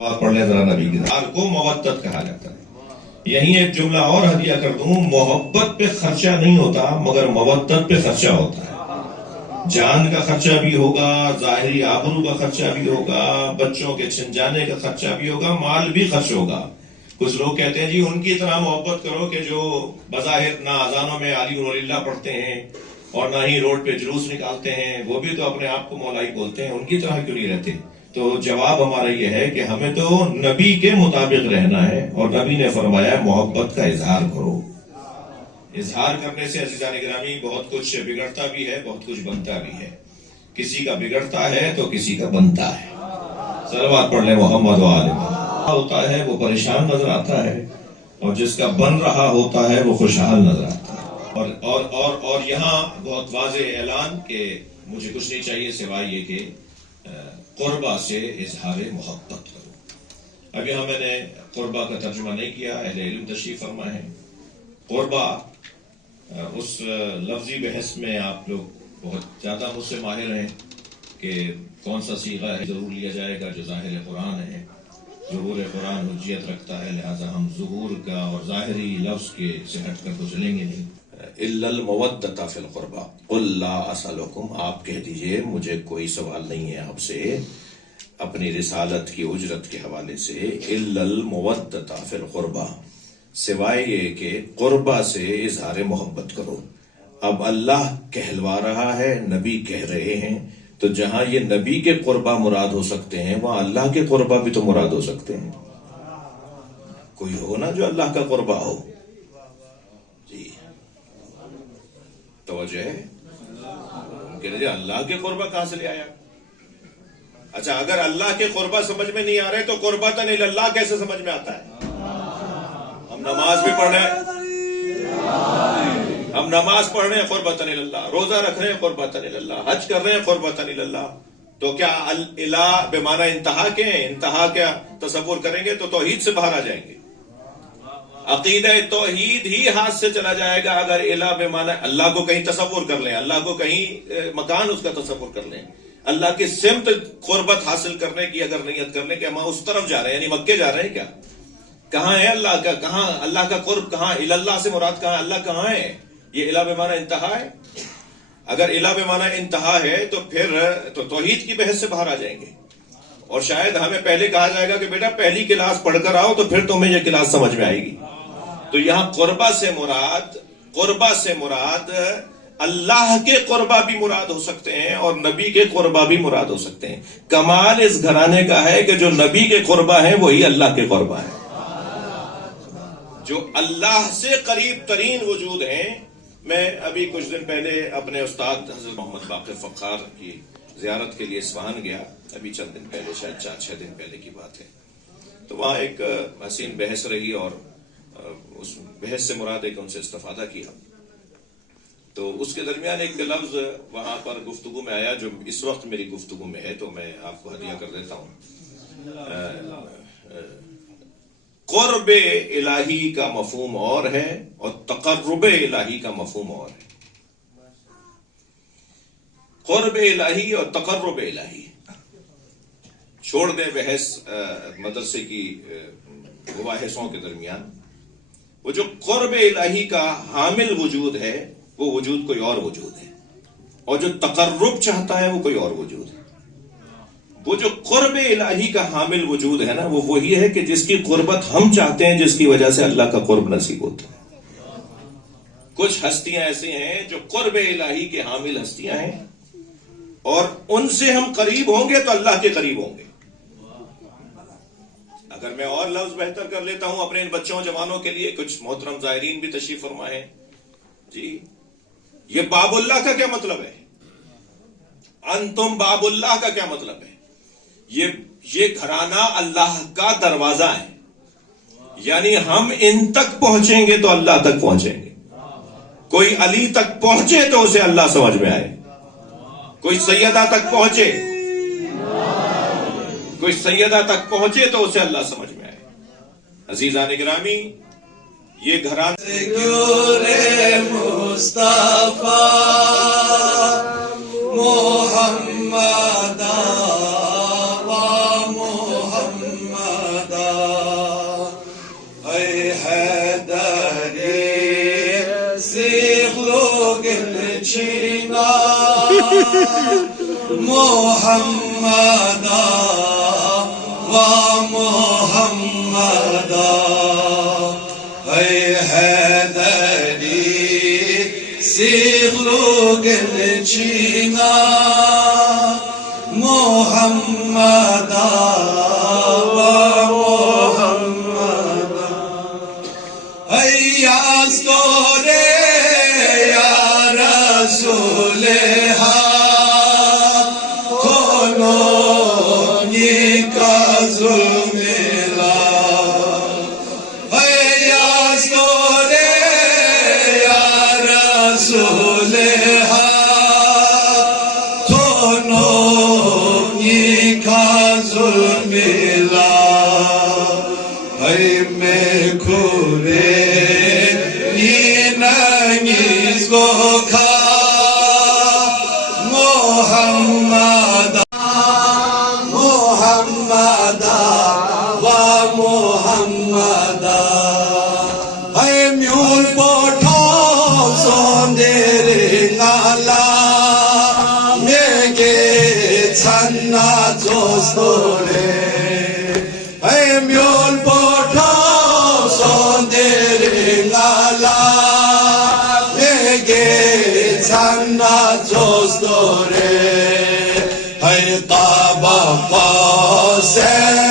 اور پڑھ لیں ذرا نبی کی کو مودت کہا جاتا ہے۔ یہیں ایک جملہ اور ہدیہ کر دوں، محبت پہ خرچہ نہیں ہوتا مگر مودت پہ خرچہ ہوتا ہے۔ جان کا خرچہ بھی ہوگا، ظاہری آبرو کا خرچہ بھی ہوگا، بچوں کے چھن جانے کا خرچہ بھی ہوگا، مال بھی خرچ ہوگا۔ کچھ لوگ کہتے ہیں جی ان کی طرح محبت کرو کہ جو بظاہر نہ اذانوں میں علی اللہ پڑھتے ہیں اور نہ ہی روڈ پہ جلوس نکالتے ہیں، وہ بھی تو اپنے آپ کو مولائی بولتے ہیں، ان کی طرح کیوں نہیں رہتے؟ تو جواب ہمارا یہ ہے کہ ہمیں تو نبی کے مطابق رہنا ہے، اور نبی نے فرمایا محبت کا اظہار کرو۔ اظہار کرنے سے عزیزان گرامی بہت کچھ بگڑتا بھی ہے، بہت کچھ بنتا بھی ہے۔ کسی کا بگڑتا ہے تو کسی کا بنتا ہے۔ صلوات پڑھ لیں محمد و آل محمد۔ ہوتا ہے وہ پریشان نظر آتا ہے، اور جس کا بن رہا ہوتا ہے وہ خوشحال نظر آتا ہے۔ اور یہاں بہت واضح اعلان کہ مجھے کچھ نہیں چاہیے سوائے یہ کہ قربہ سے اظہار محبت کرو۔ ابھی میں نے قربہ کا ترجمہ نہیں کیا، اہل علم تشریف فرما ہے۔ قربہ اس لفظی بحث میں آپ لوگ بہت زیادہ مجھ سے ماہر ہیں کہ کون سا صیغہ ہے ضرور لیا جائے گا جو ظاہر قرآن ہے۔ ظہور قرآن حجیت رکھتا ہے، لہذا ہم ظہور کا اور ظاہری لفظ کے سے ہٹ کر تو چلیں گے نہیں۔ الا المودۃ فی القربى قل لا اسألکم، آپ کہہ دیجئے مجھے کوئی سوال نہیں ہے آپ سے اپنی رسالت کی اجرت کے حوالے سے، الا المودۃ فی القربى، سوائے یہ کہ قربہ سے اظہار محبت کرو۔ اب اللہ کہلوا رہا ہے، نبی کہہ رہے ہیں، تو جہاں یہ نبی کے قربہ مراد ہو سکتے ہیں وہاں اللہ کے قربہ بھی تو مراد ہو سکتے ہیں۔ کوئی ہو نا جو اللہ کا قربہ ہو؟ جی توجہ ہے کہ اللہ کے قربہ کہاں سے لے آیا؟ اچھا، اگر اللہ کے قربہ سمجھ میں نہیں آ رہے تو قربتاً اللہ کیسے سمجھ میں آتا ہے؟ ہم نماز بھی پڑھ رہے ہیں، ہم نماز پڑھ رہے ہیں قربتاً اللہ، روزہ رکھ رہے ہیں قربتاً اللہ، حج کر رہے ہیں قربتاً اللہ، تو کیا الہ بمعنی انتہا کے ہیں؟ انتہا کیا تصور کریں گے تو توحید سے باہر آ جائیں گے، عقیدہ توحید ہی ہاتھ سے چلا جائے گا اگر الہ بمعنی اللہ کو کہیں تصور کر لیں، اللہ کو کہیں مکان اس کا تصور کر لیں، اللہ کی سمت قربت حاصل کرنے کی اگر نیت کرنے کہ ہم اس طرف جا رہے ہیں، یعنی مکے جا رہے ہیں، کیا کہاں ہے اللہ کا؟ کہاں اللہ کا قرب؟ کہاں اللہ سے مراد؟ کہاں اللہ کہاں ہے؟ یہ الہ بمعنی انتہا ہے۔ اگر الہ بمعنی انتہا ہے تو پھر تو توحید کی بحث سے باہر آ جائیں گے، اور شاید ہمیں پہلے کہا جائے گا کہ بیٹا پہلی کلاس پڑھ کر آؤ تو پھر تمہیں یہ کلاس سمجھ میں آئے گی۔ تو یہاں قربہ سے مراد اللہ کے قربہ بھی مراد ہو سکتے ہیں اور نبی کے قربہ بھی مراد ہو سکتے ہیں۔ کمال اس گھرانے کا ہے کہ جو نبی کے قربہ ہیں وہی اللہ کے قربہ ہیں، جو اللہ سے قریب ترین وجود ہیں۔ میں ابھی کچھ دن پہلے اپنے استاد حضرت محمد باقر فخار کی زیارت کے لیے اصفہان گیا، ابھی چند دن پہلے، شاید 4-6 دن پہلے کی بات ہے۔ تو وہاں ایک حسین بحث رہی، اور اس بحث سے مراد ہے کہ ان سے استفادہ کیا۔ تو اس کے درمیان ایک لفظ وہاں پر گفتگو میں آیا جو اس وقت میری گفتگو میں ہے، تو میں آپ کو ہدیہ کر دیتا ہوں۔ قرب الہی کا مفہوم اور ہے اور تقرب الہی کا مفہوم اور ہے۔ قرب الہی اور تقرب الہی چھوڑ دیں بحث مدرسے کی مباحثوں کے درمیان۔ وہ جو قرب الہی کا حامل وجود ہے وہ وجود کوئی اور وجود ہے، اور جو تقرب چاہتا ہے وہ کوئی اور وجود ہے۔ وہ جو قرب الہی کا حامل وجود ہے نا، وہ وہی ہے کہ جس کی قربت ہم چاہتے ہیں، جس کی وجہ سے اللہ کا قرب نصیب ہوتا ہے۔ کچھ ہستیاں ایسے ہیں جو قرب الہی کے حامل ہستیاں ہیں، اور ان سے ہم قریب ہوں گے تو اللہ کے قریب ہوں گے۔ اگر میں اور لفظ بہتر کر لیتا ہوں اپنے ان بچوں جوانوں کے لیے، کچھ محترم زائرین بھی تشریف فرما ہے جی، یہ باب اللہ کا کیا مطلب ہے؟ انتم باب اللہ کا کیا مطلب ہے؟ یہ گھرانہ اللہ کا دروازہ ہے، یعنی ہم ان تک پہنچیں گے تو اللہ تک پہنچیں گے۔ کوئی علی تک پہنچے تو اسے اللہ سمجھ میں آئے، کوئی سیدہ تک پہنچے، کوئی سیدہ تک پہنچے تو اسے اللہ سمجھ میں آئے۔ عزیزان گرامی، یہ گھرانے مصطفیٰ محمد أي حداري سيخلق الجينا محمدا ومحمدا أي حداري سيخلق الجينا محمدا Astore ya Rasul Hak koloni kazumila Hey Astore ya Rasul Hak koloni kazumila Hey mekure Muhammada Muhammada wa Muhammada Hay myul pothao sondere ngala mege channa jostore Hay myul pothao sondere ngala Sanna Jostore Hay Taba Pase